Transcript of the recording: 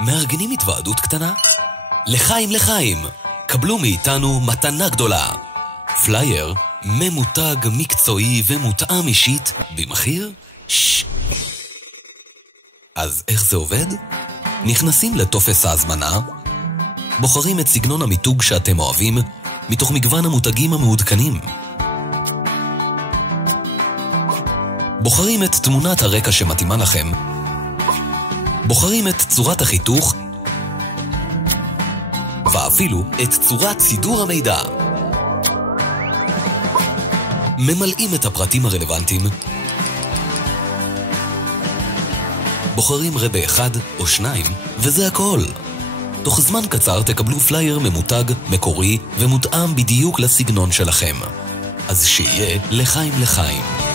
מארגנים התוועדות קטנה? לחיים לחיים! קבלו מאיתנו מתנה גדולה. פלייר ממותג מקצועי ומותאם אישית במחיר אז איך זה עובד? נכנסים לטופס ההזמנה, בוחרים את סגנון המיתוג שאתם אוהבים מתוך מגוון המותגים המעודכנים. בוחרים את תמונת הרקע שמתאימה לכם, בוחרים את צורת החיתוך ואפילו את צורת סידור המידע. ממלאים את הפרטים הרלוונטיים, בוחרים רבע אחד או שניים וזה הכל. תוך זמן קצר תקבלו פלייר ממותג, מקורי ומותאם בדיוק לסגנון שלכם. אז שיהיה לחיים לחיים.